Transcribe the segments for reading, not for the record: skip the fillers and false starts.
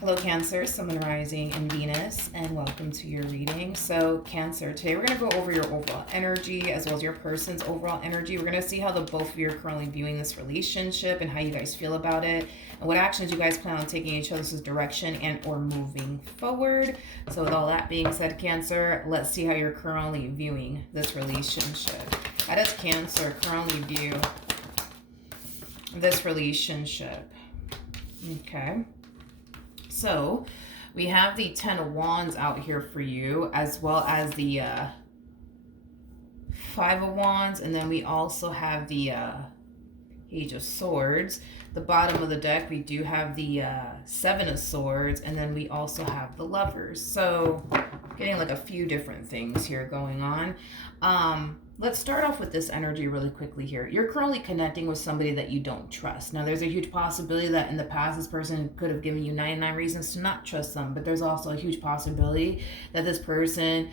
Hello, Cancer, Sun, Rising, and Venus, and welcome to your reading. So, Cancer, today we're going to go over your overall energy as well as your person's overall energy. We're going to see how the both of you are currently viewing this relationship and how you guys feel about it, and what actions you guys plan on taking each other's direction and or moving forward. So, with all that being said, Cancer, let's see how you're currently viewing this relationship. How does Cancer currently view this relationship? Okay. So we have the Ten of Wands out here for you, as well as the Five of Wands, and then we also have the Page of Swords. The bottom of the deck, we do have the Seven of Swords, and then we also have the Lovers. So getting like a few different things here going on. Let's start off with this energy really quickly here. You're currently connecting with somebody that you don't trust. Now, there's a huge possibility that in the past, this person could have given you 99 reasons to not trust them, but there's also a huge possibility that this person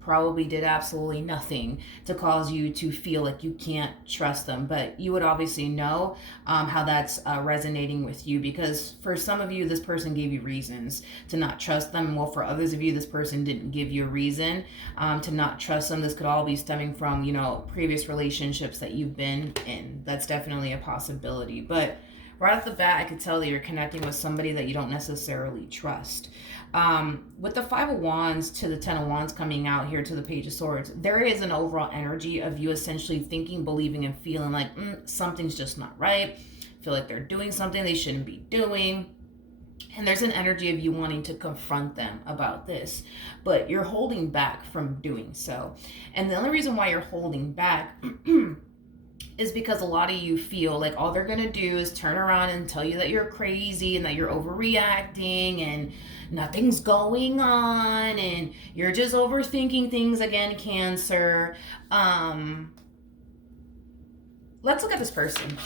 probably did absolutely nothing to cause you to feel like you can't trust them. But you would obviously know how that's resonating with you, because for some of you, this person gave you reasons to not trust them. And well, for others of you, this person didn't give you a reason to not trust them. This could all be stemming from, previous relationships that you've been in. That's definitely a possibility. But right off the bat, I could tell that you're connecting with somebody that you don't necessarily trust. With the Five of Wands to the Ten of Wands coming out here to the Page of Swords, there is an overall energy of you essentially thinking, believing, and feeling like something's just not right. Feel like they're doing something they shouldn't be doing. And there's an energy of you wanting to confront them about this, but you're holding back from doing so. And the only reason why you're holding back is because a lot of you feel like all they're going to do is turn around and tell you that you're crazy and that you're overreacting and nothing's going on and you're just overthinking things again, Cancer. Let's look at this person.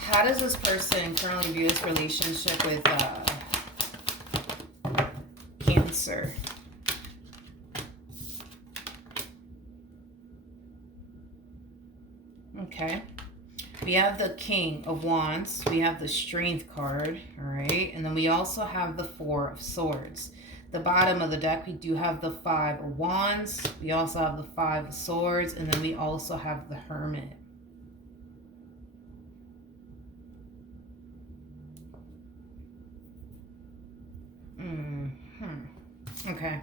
How does this person currently view this relationship with Cancer? Okay. We have the King of Wands. We have the Strength card. All right. And then we also have the Four of Swords. The bottom of the deck, we do have the Five of Wands. We also have the Five of Swords. And then we also have the Hermit. Okay.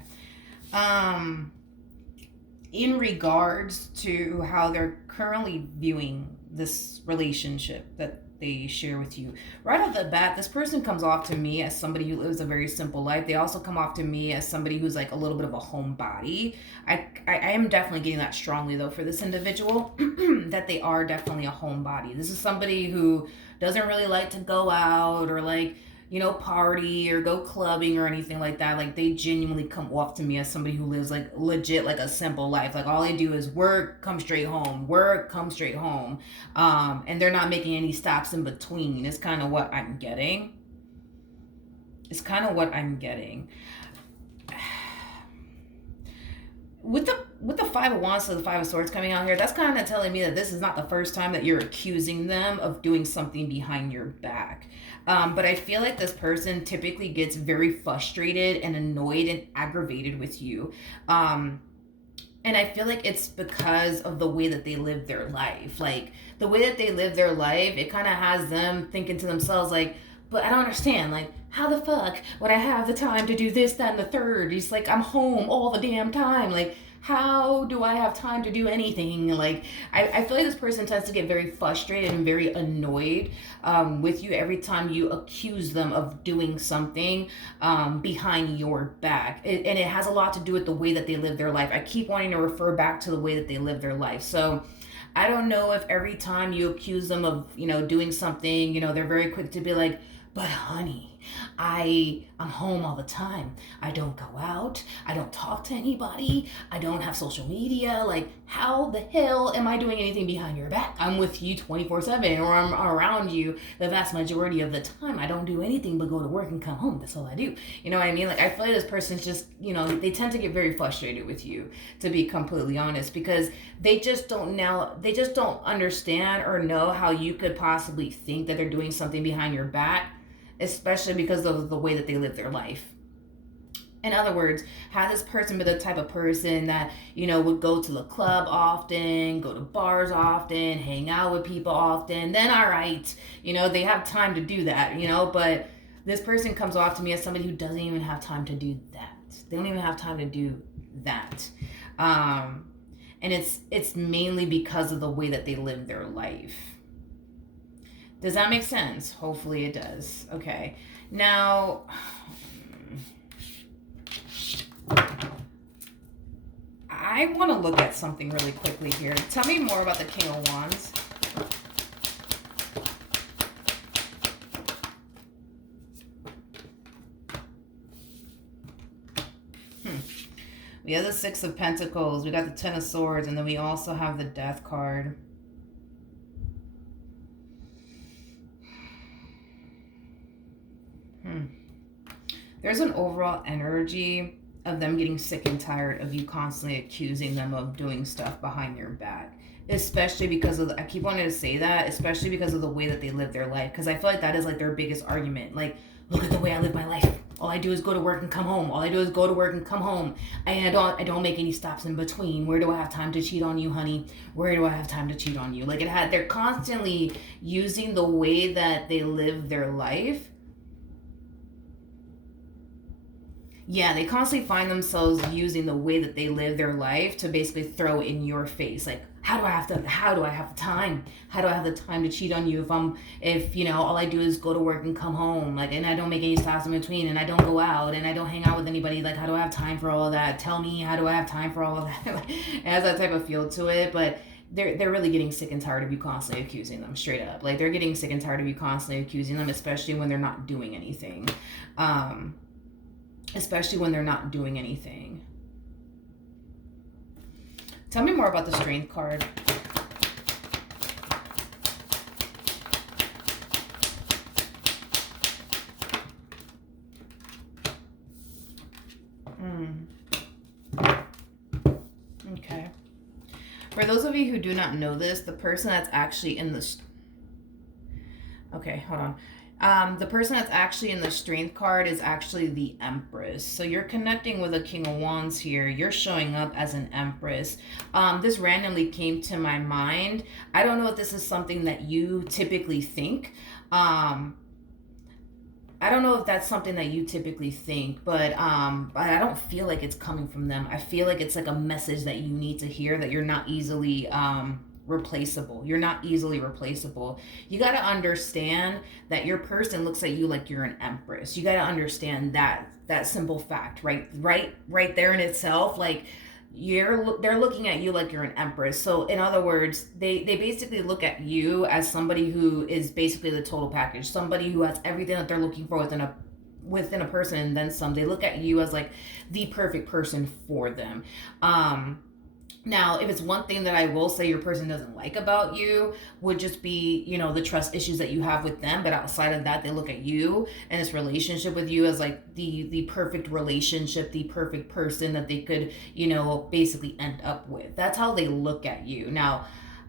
In regards to how they're currently viewing this relationship that they share with you, right off the bat, this person comes off to me as somebody who lives a very simple life. They also come off to me as somebody who's like a little bit of a homebody. I am definitely getting that strongly though for this individual that they are definitely a homebody. This is somebody who doesn't really like to go out or like party or go clubbing or anything like that. Like, they genuinely come off to me as somebody who lives like legit like a simple life. Like, all they do is work, come straight home, work, come straight home. And they're not making any stops in between. It's kind of what I'm getting. With the Five of Wands to the Five of Swords coming out here, that's kind of telling me that this is not the first time that you're accusing them of doing something behind your back. But I feel like this person typically gets very frustrated and annoyed and aggravated with you. And I feel like it's because of the way that they live their life. Like, the way that they live their life, it kind of has them thinking to themselves like, but I don't understand. Like, how the fuck would I have the time to do this, that, and the third? He's like, I'm home all the damn time. Like, how do I have time to do anything? Like, I feel like this person tends to get very frustrated and very annoyed with you every time you accuse them of doing something behind your back. And it has a lot to do with the way that they live their life. I keep wanting to refer back to the way that they live their life. So I don't know if every time you accuse them of, doing something, they're very quick to be like, but honey, I'm home all the time. I don't go out. I don't talk to anybody. I don't have social media. Like, how the hell am I doing anything behind your back? I'm with you 24/7, or I'm around you the vast majority of the time. I don't do anything but go to work and come home. That's all I do. You know what I mean? Like, I feel like this person's just, they tend to get very frustrated with you, to be completely honest, because they just don't understand or know how you could possibly think that they're doing something behind your back, especially because of the way that they live their life. In other words, had this person been the type of person that, would go to the club often, go to bars often, hang out with people often, then all right, they have time to do that, but this person comes off to me as somebody who doesn't even have time to do that. They don't even have time to do that. And it's mainly because of the way that they live their life. Does that make sense? Hopefully it does. Okay. Now, I want to look at something really quickly here. Tell me more about the King of Wands. We have the Six of Pentacles. We got the Ten of Swords. And then we also have the Death card. There's an overall energy of them getting sick and tired of you constantly accusing them of doing stuff behind your back. Especially because of, I keep wanting to say that, especially because of the way that they live their life. Because I feel like that is like their biggest argument. Like, look at the way I live my life. All I do is go to work and come home. All I do is go to work and come home. I don't make any stops in between. Where do I have time to cheat on you, honey? Where do I have time to cheat on you? Like, they're constantly using the way that they live their life. Yeah, they constantly find themselves using the way that they live their life to basically throw in your face. Like, how do I have the time? How do I have the time to cheat on you if all I do is go to work and come home, like, and I don't make any stops in between, and I don't go out, and I don't hang out with anybody? Like, how do I have time for all of that? Tell me, how do I have time for all of that? It has that type of feel to it, but they're really getting sick and tired of you constantly accusing them, straight up. Like, they're getting sick and tired of you constantly accusing them, especially when they're not doing anything. Tell me more about the Strength card. Okay. For those of you who do not know this, the person that's actually in the... Okay, hold on. The person that's actually in the Strength card is actually the Empress. So you're connecting with a King of Wands here. You're showing up as an Empress. This randomly came to my mind. I don't know if this is something that you typically think. I don't know if that's something that you typically think, but I don't feel like it's coming from them. I feel like it's like a message that you need to hear, that you're not easily replaceable. You're not easily replaceable. You got to understand that your person looks at you like you're an empress. You got to understand that simple fact, right there in itself. Like, they're looking at you like you're an empress. So in other words, they basically look at you as somebody who is basically the total package, somebody who has everything that they're looking for within a person and then some. They look at you as like the perfect person for them. Now, if it's one thing that I will say your person doesn't like about you, would just be, the trust issues that you have with them. But outside of that, they look at you and this relationship with you as like the perfect relationship, the perfect person that they could, basically end up with. That's how they look at you. Now,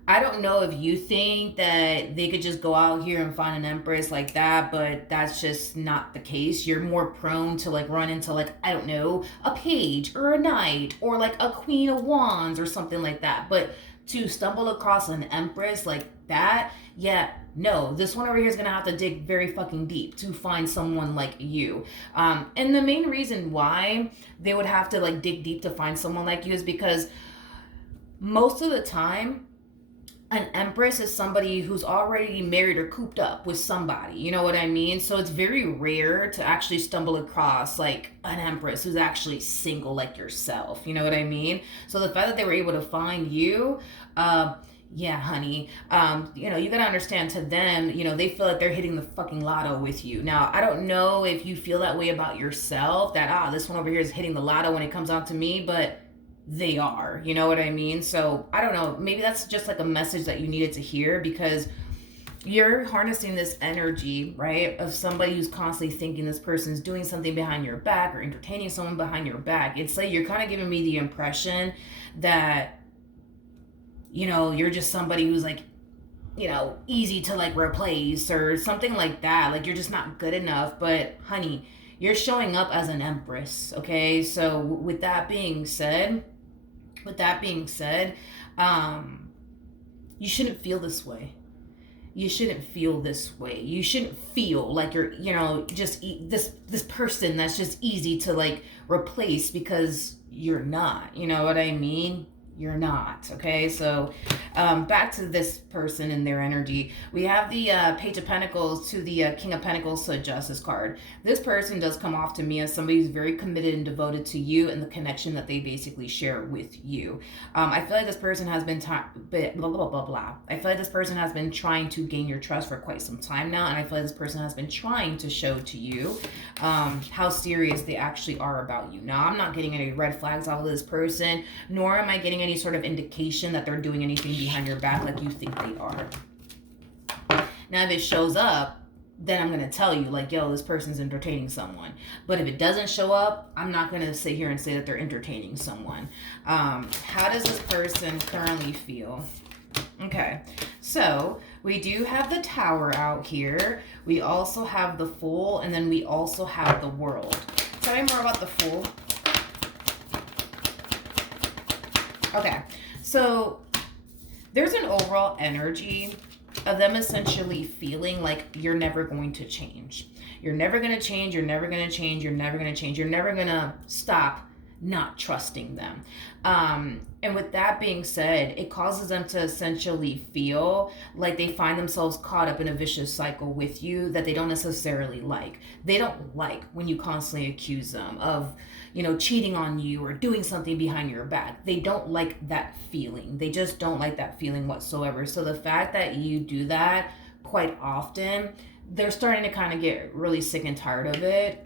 I don't know if you think that they could just go out here and find an empress like that, but that's just not the case. You're more prone to like run into like, I don't know, a page or a knight or like a Queen of Wands or something like that. But to stumble across an empress like that, yeah, no, this one over here is going to have to dig very fucking deep to find someone like you. And the main reason why they would have to like dig deep to find someone like you is because most of the time, an empress is somebody who's already married or cooped up with somebody, you know what I mean? So it's very rare to actually stumble across like an empress who's actually single like yourself, you know what I mean? So the fact that they were able to find you, yeah, honey, you gotta understand, to them, they feel like they're hitting the fucking lotto with you. Now, I don't know if you feel that way about yourself, that, this one over here is hitting the lotto when it comes out to me, but they are, you know what I mean? So, I don't know, maybe that's just like a message that you needed to hear, because you're harnessing this energy, right, of somebody who's constantly thinking this person's doing something behind your back or entertaining someone behind your back. It's like you're kind of giving me the impression that, you're just somebody who's like, easy to like replace or something like that. Like, you're just not good enough. But, honey, you're showing up as an empress, okay? So, with that being said, you shouldn't feel this way. You shouldn't feel this way. You shouldn't feel like you're, just this person that's just easy to like replace, because you're not. You know what I mean? You're not. Okay, so back to this person and their energy. We have the Page of Pentacles to the King of Pentacles to the Justice card. This person does come off to me as somebody who's very committed and devoted to you and the connection that they basically share with you. I feel like this person has been blah blah blah blah. I feel like this person has been trying to gain your trust for quite some time now, and I feel like this person has been trying to show to you how serious they actually are about you. Now, I'm not getting any red flags off of this person, nor am I getting any sort of indication that they're doing anything behind your back like you think they are. Now, if it shows up, then I'm going to tell you, like, yo, this person's entertaining someone. But if it doesn't show up, I'm not going to sit here and say that they're entertaining someone. How does this person currently feel? Okay, so we do have the Tower out here. We also have the Fool, and then we also have the World. Tell me more about the Fool. Okay, so there's an overall energy of them essentially feeling like you're never going to change. You're never going to change. You're never going to change. You're never going to change. You're never going to stop not trusting them. And with that being said, it causes them to essentially feel like they find themselves caught up in a vicious cycle with you that they don't necessarily like. They don't like when you constantly accuse them of, cheating on you or doing something behind your back. They don't like that feeling. They just don't like that feeling whatsoever. So the fact that you do that quite often, they're starting to kind of get really sick and tired of it,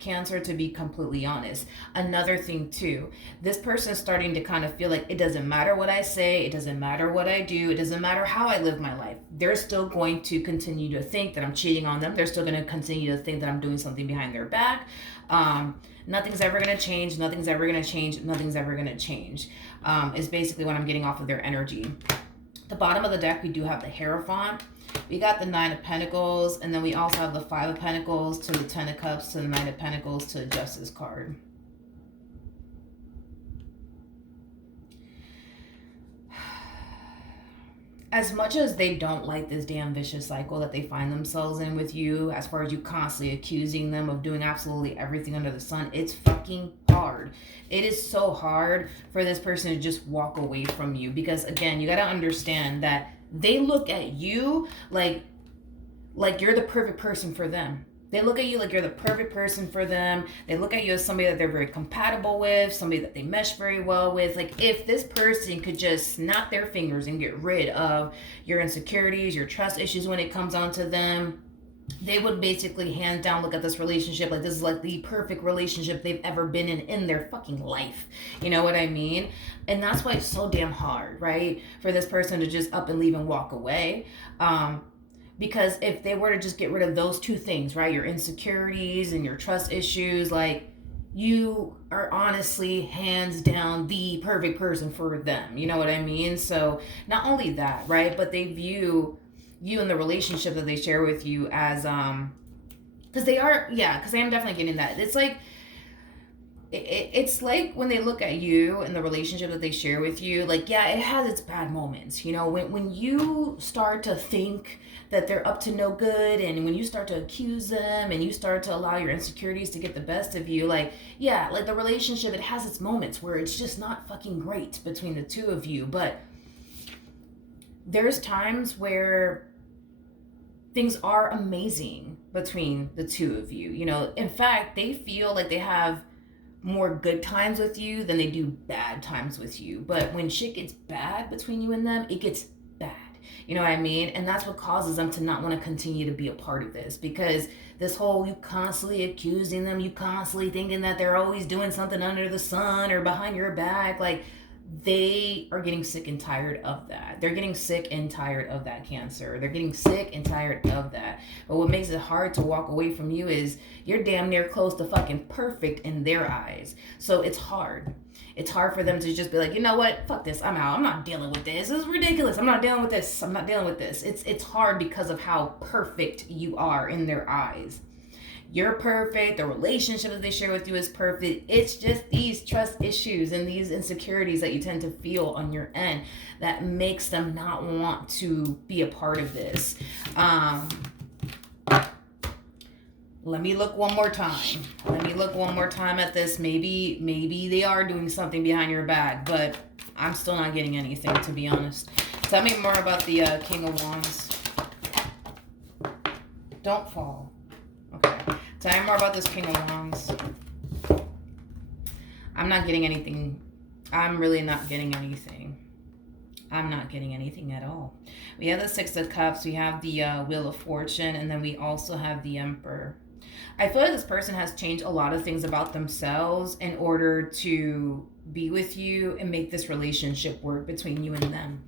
Cancer, to be completely honest. Another thing too, this person is starting to kind of feel like it doesn't matter what I say, it doesn't matter what I do, it doesn't matter how I live my life. They're still going to continue to think that I'm cheating on them. They're still going to continue to think that I'm doing something behind their back. Nothing's ever going to change. Nothing's ever going to change. Nothing's ever going to change, is basically what I'm getting off of their energy. The bottom of the deck, we do have the Hierophant. We got the Nine of Pentacles, and then we also have the Five of Pentacles to the Ten of Cups to the Knight of Pentacles to the Justice card. As much as they don't like this damn vicious cycle that they find themselves in with you, as far as you constantly accusing them of doing absolutely everything under the sun, it's fucking hard. It is so hard for this person to just walk away from you, because again, you got to understand that they look at you like you're the perfect person for them. They look at you like you're the perfect person for them. They look at you as somebody that they're very compatible with, somebody that they mesh very well with. Like, if this person could just snap their fingers and get rid of your insecurities, your trust issues when it comes onto them, they would basically hands down look at this relationship like this is like the perfect relationship they've ever been in their fucking life. You know what I mean? And that's why it's so damn hard, right? For this person to just up and leave and walk away. Because if they were to just get rid of those two things, right, your insecurities and your trust issues, like, you are honestly hands down the perfect person for them. You know what I mean? So not only that, right, but they view you and the relationship that they share with you as because they are, yeah, because I am definitely getting that. It's like it's like when they look at you and the relationship that they share with you, like, yeah, it has its bad moments. When you start to think that they're up to no good, and when you start to accuse them and you start to allow your insecurities to get the best of you, like, yeah, like, the relationship, it has its moments where it's just not fucking great between the two of you. But there's times where things are amazing between the two of you. In fact, they feel like they have more good times with you than they do bad times with you. But when shit gets bad between you and them, it gets You know what I mean? And that's what causes them to not want to continue to be a part of this, because this whole, you constantly accusing them, you constantly thinking that they're always doing something under the sun or behind your back, like, they are getting sick and tired of that. They're getting sick and tired of that, Cancer. They're getting sick and tired of that. But what makes it hard to walk away from you is you're damn near close to fucking perfect in their eyes. So it's hard. It's hard for them to just be like, you know what? Fuck this. I'm out. I'm not dealing with this. This is ridiculous. I'm not dealing with this. I'm not dealing with this. It's hard because of how perfect you are in their eyes. You're perfect. The relationship that they share with you is perfect. It's just these trust issues and these insecurities that you tend to feel on your end that makes them not want to be a part of this. Let me look one more time. Let me look one more time at this. Maybe they are doing something behind your back, but I'm still not getting anything, to be honest. Tell me more about the King of Wands. Don't fall. Okay. Tell me more about this King of Wands. I'm not getting anything. I'm really not getting anything. I'm not getting anything at all. We have the Six of Cups. We have the Wheel of Fortune. And then we also have the Emperor. I feel like this person has changed a lot of things about themselves in order to be with you and make this relationship work between you and them.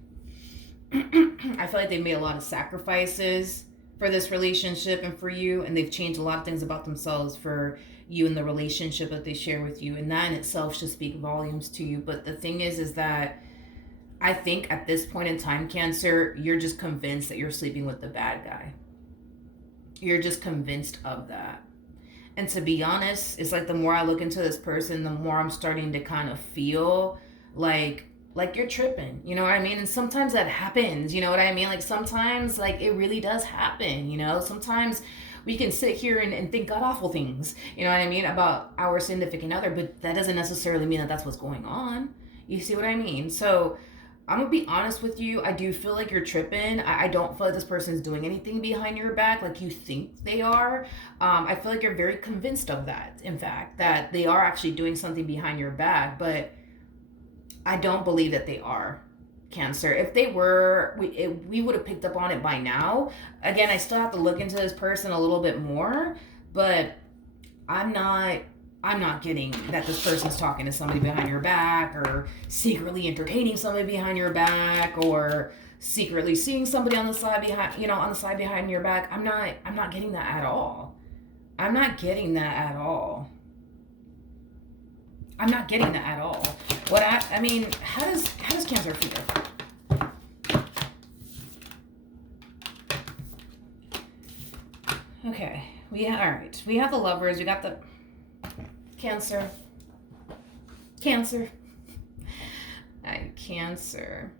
I feel like they've made a lot of sacrifices for this relationship and for you, and they've changed a lot of things about themselves for you and the relationship that they share with you, and that in itself should speak volumes to you. But the thing is that I think at this point in time, Cancer, you're just convinced that you're sleeping with the bad guy. You're just convinced of that. And to be honest, it's like the more I look into this person, the more I'm starting to kind of feel like you're tripping, you know what I mean? And sometimes that happens, you know what I mean? Like sometimes, like, it really does happen, you know? Sometimes we can sit here and think god-awful things, you know what I mean, about our significant other, but that doesn't necessarily mean that that's what's going on. You see what I mean? So I'm gonna be honest with you. I do feel like you're tripping. I don't feel like this person's doing anything behind your back like you think they are. I feel like you're very convinced of that, in fact, that they are actually doing something behind your back, but I don't believe that they are, Cancer. If they were, we would have picked up on it by now. Again, I still have to look into this person a little bit more, but I'm not getting that this person's talking to somebody behind your back or secretly entertaining somebody behind your back or secretly seeing somebody on the side behind your back. I'm not getting that at all. I'm not getting that at all. I'm not getting that at all. I mean, how does Cancer feel? Okay. All right. We have the Lovers. We got the Cancer. Cancer. Cancer.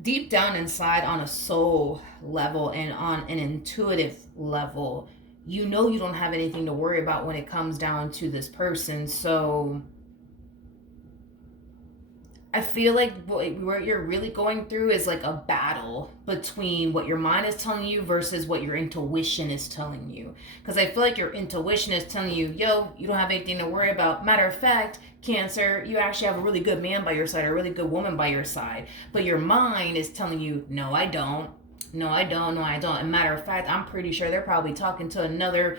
Deep down inside, on a soul level and on an intuitive level, you know you don't have anything to worry about when it comes down to this person. So I feel like what you're really going through is like a battle between what your mind is telling you versus what your intuition is telling you. Because I feel like your intuition is telling you, yo, you don't have anything to worry about. Matter of fact, Cancer, you actually have a really good man by your side, or a really good woman by your side. But your mind is telling you, no, I don't. No, I don't. No, I don't. And matter of fact, I'm pretty sure they're probably talking to another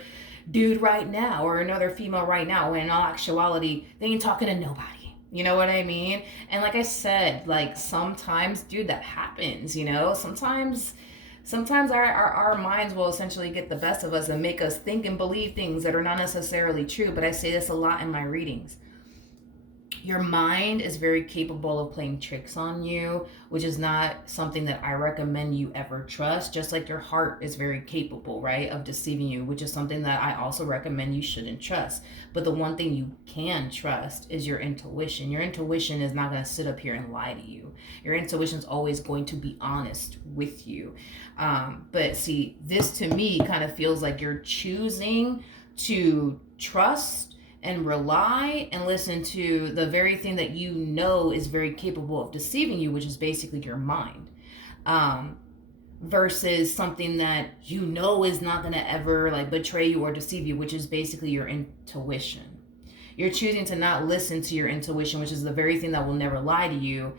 dude right now or another female right now. When in all actuality, they ain't talking to nobody. You know what I mean? And like I said, like sometimes, dude, that happens, you know? Sometimes our minds will essentially get the best of us and make us think and believe things that are not necessarily true. But I say this a lot in my readings. Your mind is very capable of playing tricks on you, which is not something that I recommend you ever trust. Just like your heart is very capable, right, of deceiving you, which is something that I also recommend you shouldn't trust. But the one thing you can trust is your intuition. Your intuition is not going to sit up here and lie to you. Your intuition is always going to be honest with you. But see, this to me kind of feels like you're choosing to trust and rely and listen to the very thing that you know is very capable of deceiving you, which is basically your mind, versus something that you know is not going to ever like betray you or deceive you, which is basically your intuition. You're choosing to not listen to your intuition, which is the very thing that will never lie to you.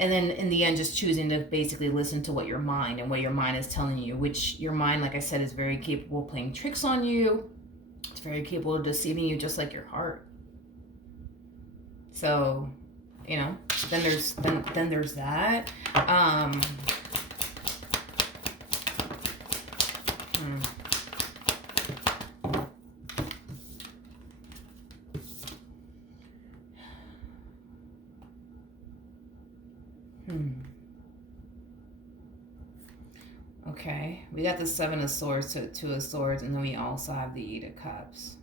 and then in the end just choosing to basically listen to what your mind and what your mind is telling you, which your mind, like I said, is very capable of playing tricks on you. It's very capable of deceiving you, just like your heart. So, then there's that. Hmm. Hmm. Okay, we got the Seven of Swords to Two of Swords, and then we also have the Eight of Cups.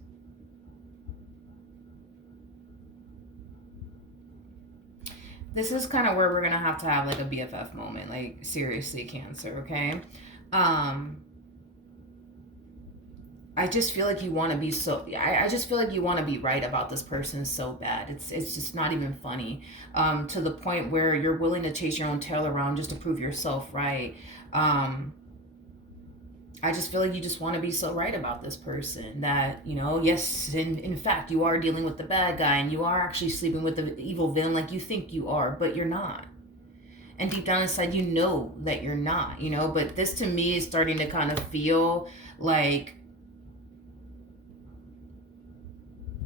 This is kind of where we're gonna have to have like a BFF moment, like seriously, Cancer. Okay, um, I just feel like you want to be so. I just feel like you want to be right about this person so bad. It's just not even funny. To the point where you're willing to chase your own tail around just to prove yourself right. Um, I just feel like you just want to be so right about this person that, yes, in fact, you are dealing with the bad guy and you are actually sleeping with the evil villain like you think you are, but you're not. And deep down inside, you know that you're not, but this to me is starting to kind of feel like,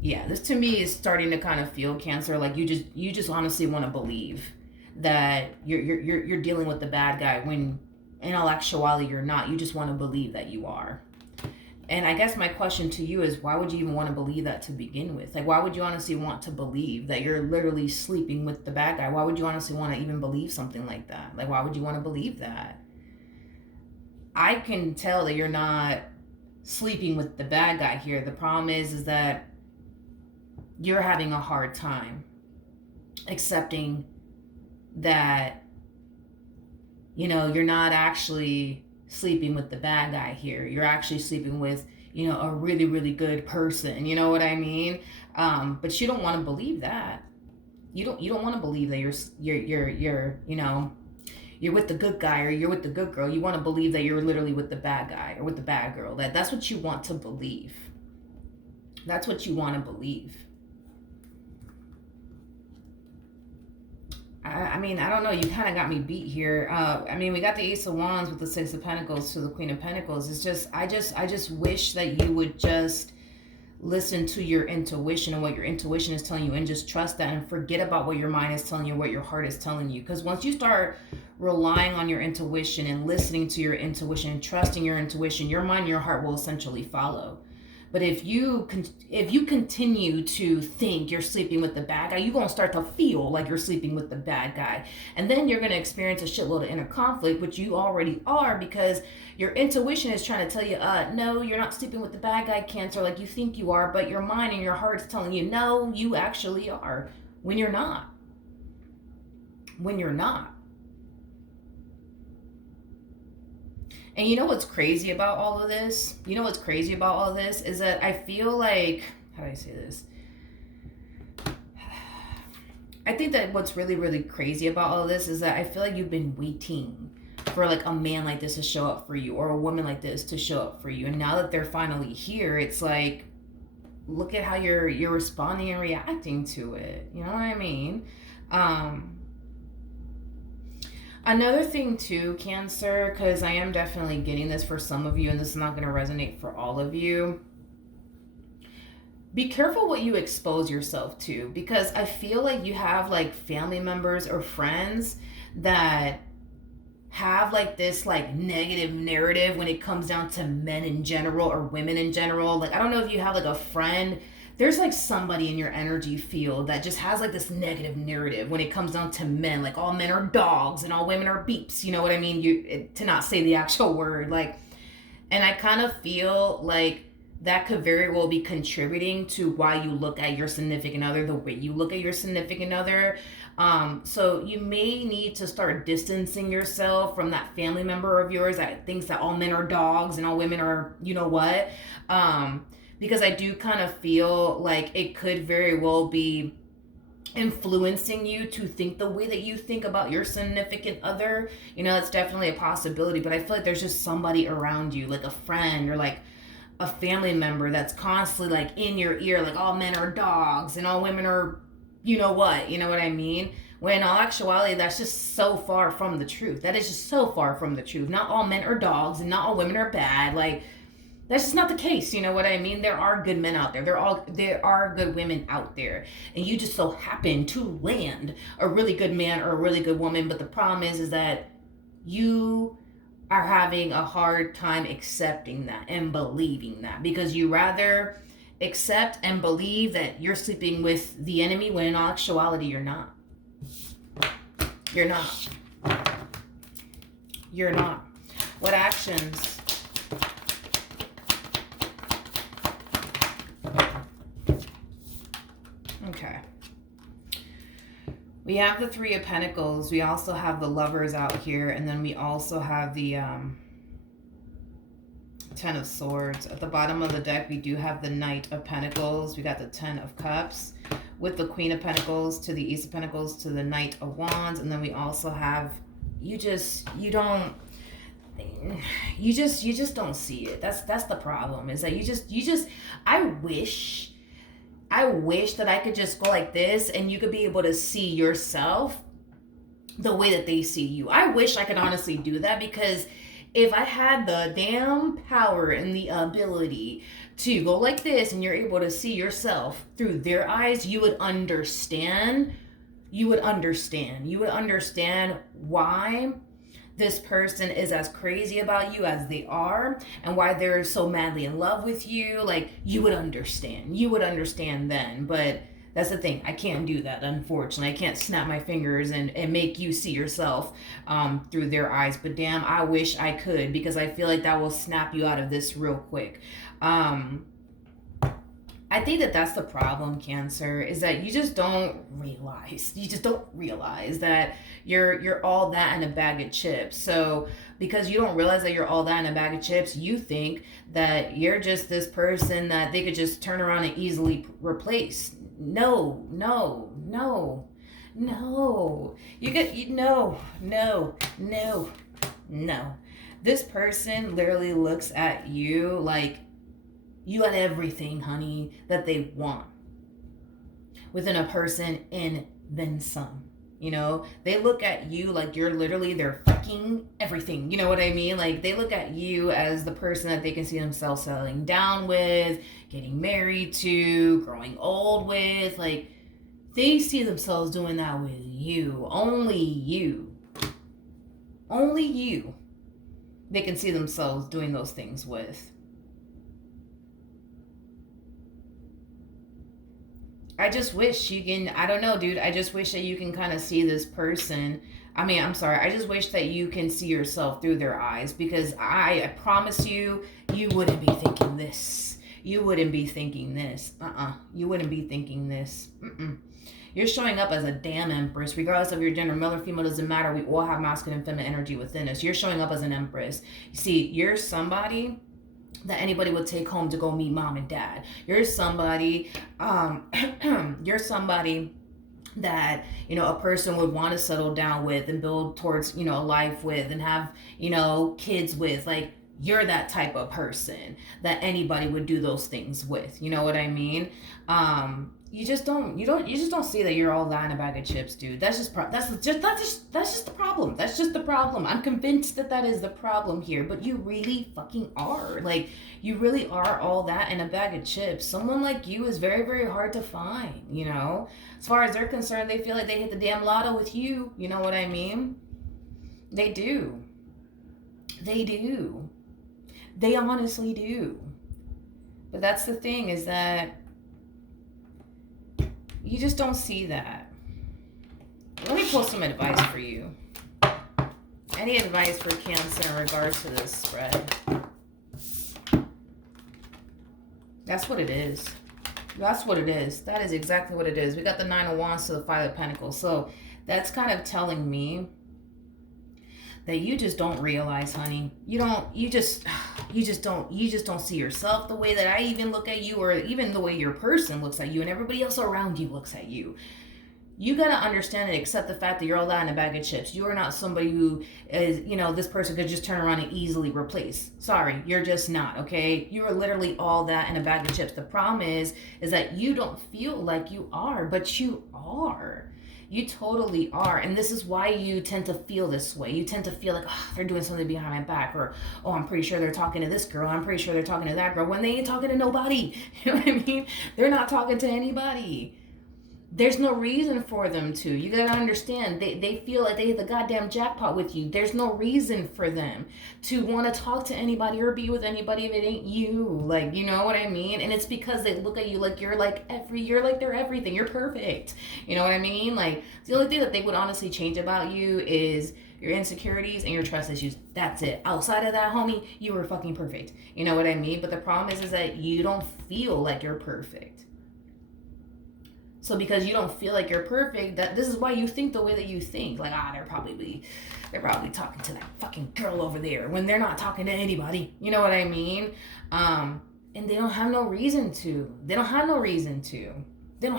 yeah, this to me is starting to kind of feel, Cancer, like you just honestly want to believe that you're dealing with the bad guy when in all actuality you're not. You just want to believe that you are. And I guess my question to you is, why would you even want to believe that to begin with? Like, why would you honestly want to believe that you're literally sleeping with the bad guy? Why would you honestly want to even believe something like that? Like, why would you want to believe that? I can tell that you're not sleeping with the bad guy here. The problem is that you're having a hard time accepting that, you're not actually sleeping with the bad guy here. You're actually sleeping with, a really, really good person. You know what I mean? But you don't want to believe that. You don't want to believe that you're with the good guy or you're with the good girl. You want to believe that you're literally with the bad guy or with the bad girl. That's what you want to believe. That's what you want to believe. I mean, I don't know. You kind of got me beat here. We got the Ace of Wands with the Six of Pentacles to the Queen of Pentacles. It's just, I just wish that you would just listen to your intuition and what your intuition is telling you, and just trust that and forget about what your mind is telling you, what your heart is telling you. Because once you start relying on your intuition and listening to your intuition and trusting your intuition, your mind and your heart will essentially follow. But if you continue to think you're sleeping with the bad guy, you're going to start to feel like you're sleeping with the bad guy. And then you're going to experience a shitload of inner conflict, which you already are, because your intuition is trying to tell you, no, you're not sleeping with the bad guy, Cancer, like you think you are. But your mind and your heart is telling you, no, you actually are, when you're not. When you're not. And you know what's crazy about all of this? You know what's crazy about all of this is that I feel like, how do I say this? I think that what's really, really crazy about all of this is that I feel like you've been waiting for like a man like this to show up for you, or a woman like this to show up for you. And now that they're finally here, it's like, look at how you're responding and reacting to it. You know what I mean? Another thing too, Cancer, because I am definitely getting this for some of you, and this is not going to resonate for all of you. Be careful what you expose yourself to, because I feel like you have like family members or friends that have like this like negative narrative when it comes down to men in general or women in general. Like, I don't know if you have like a friend, there's like somebody in your energy field that just has like this negative narrative when it comes down to men, like all men are dogs and all women are beeps. You know what I mean? To not say the actual word, like, and I kind of feel like that could very well be contributing to why you look at your significant other the way you look at your significant other. So you may need to start distancing yourself from that family member of yours that thinks that all men are dogs and all women are, you know what? Because I do kind of feel like it could very well be influencing you to think the way that you think about your significant other. It's definitely a possibility, but I feel like there's just somebody around you, like a friend or like a family member, that's constantly like in your ear, like all men are dogs and all women are, you know what I mean, When in all actuality, that's just so far from the truth. That is just so far from the truth. Not all men are dogs and not all women are bad. Like, that's just not the case. You know what I mean? There are good men out there. There are good women out there. And you just so happen to land a really good man or a really good woman. But the problem is that you are having a hard time accepting that and believing that, because you rather accept and believe that you're sleeping with the enemy when in all actuality you're not. You're not. You're not. What actions? Okay. We have the Three of Pentacles. We also have the Lovers out here. And then we also have the Ten of Swords. At the bottom of the deck, we do have the Knight of Pentacles. We got the Ten of Cups with the Queen of Pentacles to the Ace of Pentacles to the Knight of Wands. And then we also have, you just don't see it. That's the problem, is that I wish that I could just go like this and you could be able to see yourself the way that they see you. I wish I could honestly do that, because if I had the damn power and the ability to go like this and you're able to see yourself through their eyes, you would understand. You would understand why this person is as crazy about you as they are and why they're so madly in love with you. Like, you would understand then. But that's the thing, I can't do that, unfortunately. I can't snap my fingers and make you see yourself through their eyes. But damn, I wish I could, because I feel like that will snap you out of this real quick. I think that's the problem, Cancer, is that you just don't realize that you're all that in a bag of chips. So because you don't realize that you're all that in a bag of chips, you think that you're just this person that they could just turn around and easily replace. No. This person literally looks at you like you got everything, honey, that they want within a person and then some. You know, they look at you like you're literally their fucking everything. You know what I mean? Like, they look at you as the person that they can see themselves settling down with, getting married to, growing old with. Like, they see themselves doing that with you. Only you. They can see themselves doing those things with. I just wish you can, I don't know, dude. I just wish that you can kind of see this person. I just wish that you can see yourself through their eyes, because I promise you, you wouldn't be thinking this. You wouldn't be thinking this. You wouldn't be thinking this. You're showing up as a damn empress, regardless of your gender, male or female, doesn't matter. We all have masculine and feminine energy within us. You're showing up as an empress. You see, you're somebody that anybody would take home to go meet mom and dad. You're somebody, you're somebody that, you know, a person would want to settle down with and build towards, you know, a life with and have, you know, kids with. Like, you're that type of person that anybody would do those things with. You know what I mean? You just don't see that you're all that in a bag of chips, dude. That's just the problem. That's just the problem. I'm convinced that is the problem here, but you really fucking are. Like, you really are all that in a bag of chips. Someone like you is very, very hard to find, you know? As far as they're concerned, they feel like they hit the damn lotto with you. You know what I mean? They do. They honestly do. But that's the thing, is that you just don't see that. Let me pull some advice for you. Any advice for Cancer in regards to this spread? That's what it is. That is exactly what it is. We got the Nine of Wands to the Five of Pentacles. So that's kind of telling me that you just don't realize, honey. You just don't see yourself the way that I even look at you, or even the way your person looks at you and everybody else around you looks at you. You got to understand and accept the fact that you're all that in a bag of chips. You are not somebody who is, you know, this person could just turn around and easily replace. Sorry, you're just not, okay? You are literally all that in a bag of chips. The problem is that you don't feel like you are, but you are. You totally are. And this is why you tend to feel this way. You tend to feel like, oh, they're doing something behind my back. Or, oh, I'm pretty sure they're talking to this girl. I'm pretty sure they're talking to that girl. When they ain't talking to nobody. You know what I mean? They're not talking to anybody. There's no reason for them to. You gotta understand. They feel like they hit the goddamn jackpot with you. There's no reason for them to want to talk to anybody or be with anybody if it ain't you. Like, you know what I mean? And it's because they look at you like you're they're everything. You're perfect. You know what I mean? Like, the only thing that they would honestly change about you is your insecurities and your trust issues. That's it. Outside of that, homie, you were fucking perfect. You know what I mean? But the problem is that you don't feel like you're perfect. So because you don't feel like you're perfect, this is why you think the way that you think. Like, they're probably talking to that fucking girl over there when they're not talking to anybody. You know what I mean? And they don't have no reason to. They don't have no reason to. And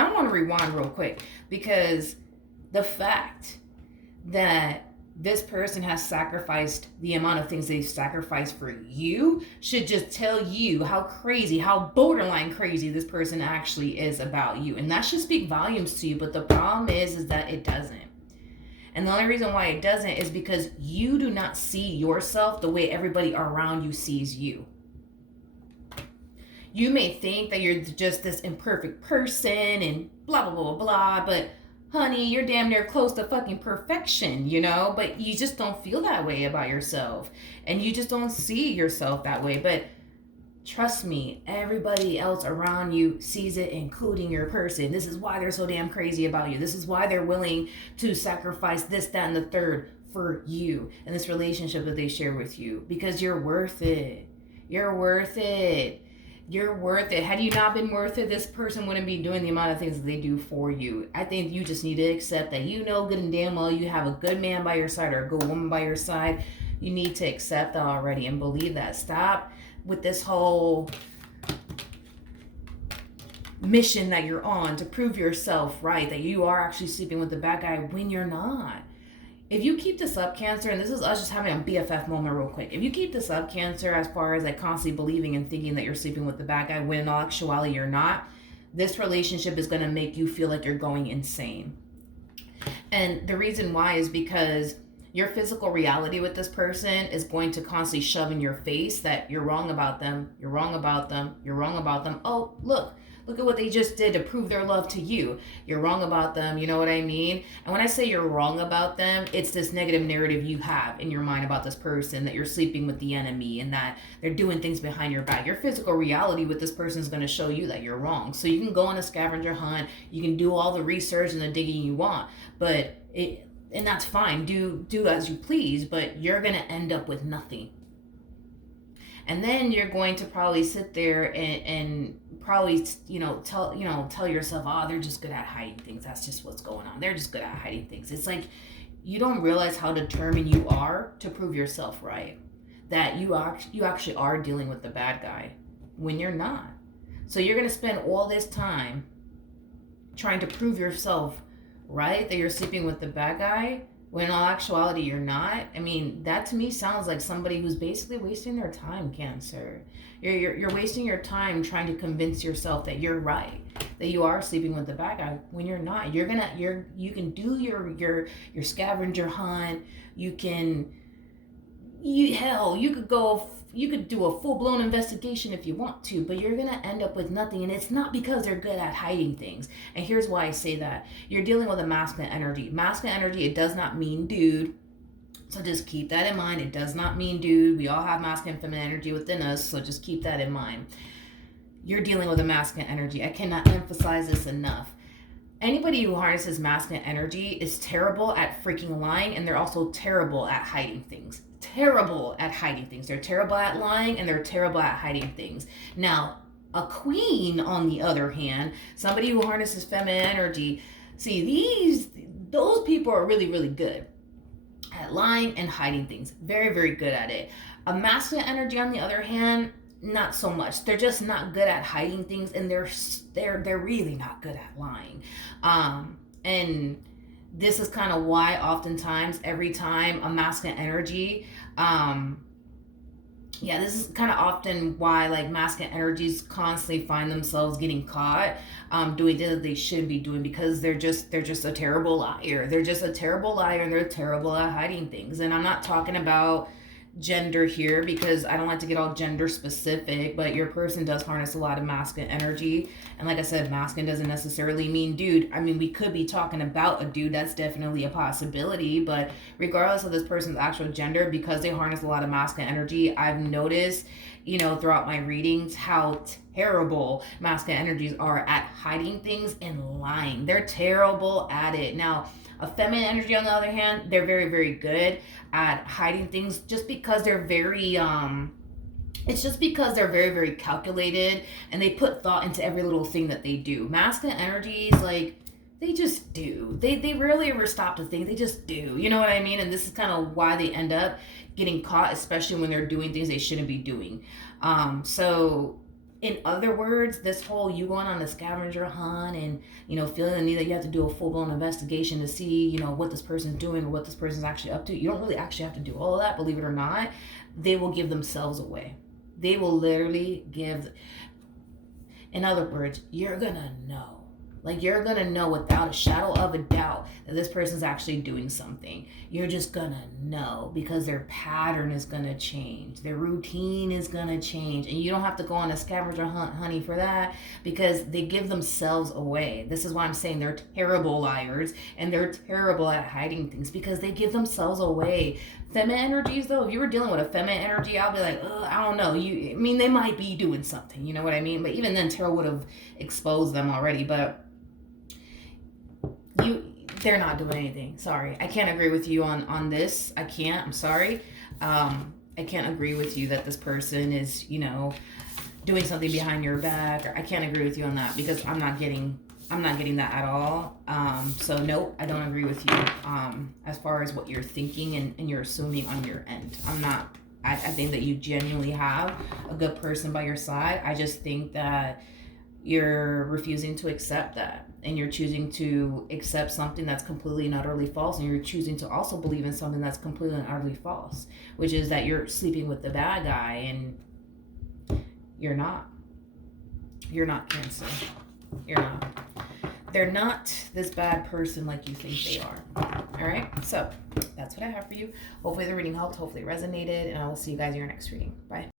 I want to rewind real quick, because the fact that this person has sacrificed the amount of things they've sacrificed for you should just tell you how borderline crazy this person actually is about you. And that should speak volumes to you. But the problem is that it doesn't. And the only reason why it doesn't is because you do not see yourself the way everybody around you sees you. You may think that you're just this imperfect person and blah, blah, blah, blah, but honey, you're damn near close to fucking perfection, you know? But you just don't feel that way about yourself. And you just don't see yourself that way. But trust me, everybody else around you sees it, including your person. This is why they're so damn crazy about you. This is why they're willing to sacrifice this, that, and the third for you and this relationship that they share with you. Because you're worth it. You're worth it. You're worth it. Had you not been worth it, this person wouldn't be doing the amount of things that they do for you. I think you just need to accept that you know good and damn well you have a good man by your side or a good woman by your side. You need to accept that already and believe that. Stop with this whole mission that you're on to prove yourself right, that you are actually sleeping with the bad guy when you're not. If you keep this up, Cancer, and this is us just having a BFF moment real quick. If you keep this up, Cancer, as far as like constantly believing and thinking that you're sleeping with the bad guy when in all actuality you're not, this relationship is going to make you feel like you're going insane. And the reason why is because your physical reality with this person is going to constantly shove in your face that you're wrong about them, you're wrong about them, you're wrong about them. Oh, look at what they just did to prove their love to you. You're wrong about them, you know what I mean? And when I say you're wrong about them, it's this negative narrative you have in your mind about this person, that you're sleeping with the enemy and that they're doing things behind your back. Your physical reality with this person is going to show you that you're wrong. So you can go on a scavenger hunt, you can do all the research and the digging you want, and that's fine. Do as you please, but you're going to end up with nothing. And then you're going to probably sit there and probably, tell yourself, oh, they're just good at hiding things. That's just what's going on. They're just good at hiding things. It's like you don't realize how determined you are to prove yourself right. That you actually are dealing with the bad guy when you're not. So you're going to spend all this time trying to prove yourself right, that you're sleeping with the bad guy, when in all actuality you're not. I mean, that to me sounds like somebody who's basically wasting their time, Cancer. You're wasting your time trying to convince yourself that you're right, that you are sleeping with the bad guy when you're not. You can do your scavenger hunt. You could do a full-blown investigation if you want to, but you're going to end up with nothing. And it's not because they're good at hiding things. And here's why I say that. You're dealing with a masculine energy. Masculine energy, it does not mean dude. So just keep that in mind. It does not mean dude. We all have masculine and feminine energy within us, so just keep that in mind. You're dealing with a masculine energy. I cannot emphasize this enough. Anybody who harnesses masculine energy is terrible at freaking lying, and they're also terrible at hiding things. Terrible at hiding things. They're terrible at lying, and they're terrible at hiding things. Now, a queen, on the other hand, somebody who harnesses feminine energy, those people are really, really good at lying and hiding things. Very, very good at it. A masculine energy, on the other hand, not so much. They're just not good at hiding things, and they're really not good at lying. And this is kind of why oftentimes every time a masculine energy yeah, this is kind of often why like masculine energies constantly find themselves getting caught doing things that they shouldn't be doing, because they're just a terrible liar. They're just a terrible liar, and they're terrible at hiding things. And I'm not talking about gender here, because I don't like to get all gender specific, but your person does harness a lot of masculine energy. And like I said, masculine doesn't necessarily mean dude. I mean, we could be talking about a dude, that's definitely a possibility, but regardless of this person's actual gender, because they harness a lot of masculine energy, I've noticed, throughout my readings, how terrible masculine energies are at hiding things and lying. They're terrible at it. Now, a feminine energy, on the other hand, they're very, very good at hiding things, just because they're very it's just because they're very, very calculated, and they put thought into every little thing that they do. Masculine energies, like, they just do. They rarely ever stop to think. They just do. You know what I mean? And this is kind of why they end up getting caught, especially when they're doing things they shouldn't be doing. So in other words, this whole you going on a scavenger hunt and feeling the need that you have to do a full-blown investigation to see what this person's doing or what this person's actually up to, you don't really actually have to do all of that, believe it or not. They will give themselves away. They will literally give, in other words, you're gonna know. Like, you're gonna know without a shadow of a doubt that this person's actually doing something. You're just gonna know, because their pattern is gonna change. Their routine is gonna change. And you don't have to go on a scavenger hunt, honey, for that, because they give themselves away. This is why I'm saying they're terrible liars, and they're terrible at hiding things, because they give themselves away. Feminine energies, though, if you were dealing with a feminine energy, I'll be like, I don't know. I mean, they might be doing something, you know what I mean? But even then, tarot would have exposed them already. But they're not doing anything. Sorry, I can't agree with you on this. I can't. I'm sorry. I can't agree with you that this person is doing something behind your back, or I can't agree with you on that, because I'm not getting that at all. So nope, I don't agree with you as far as what you're thinking and you're assuming on your end. I'm not. I think that you genuinely have a good person by your side. I just think that you're refusing to accept that, and you're choosing to accept something that's completely and utterly false, and you're choosing to also believe in something that's completely and utterly false, which is that you're sleeping with the bad guy, and you're not. You're not, Cancer. You're not. They're not this bad person like you think they are. All right, so that's what I have for you. Hopefully the reading helped, hopefully it resonated, and I will see you guys in your next reading. Bye.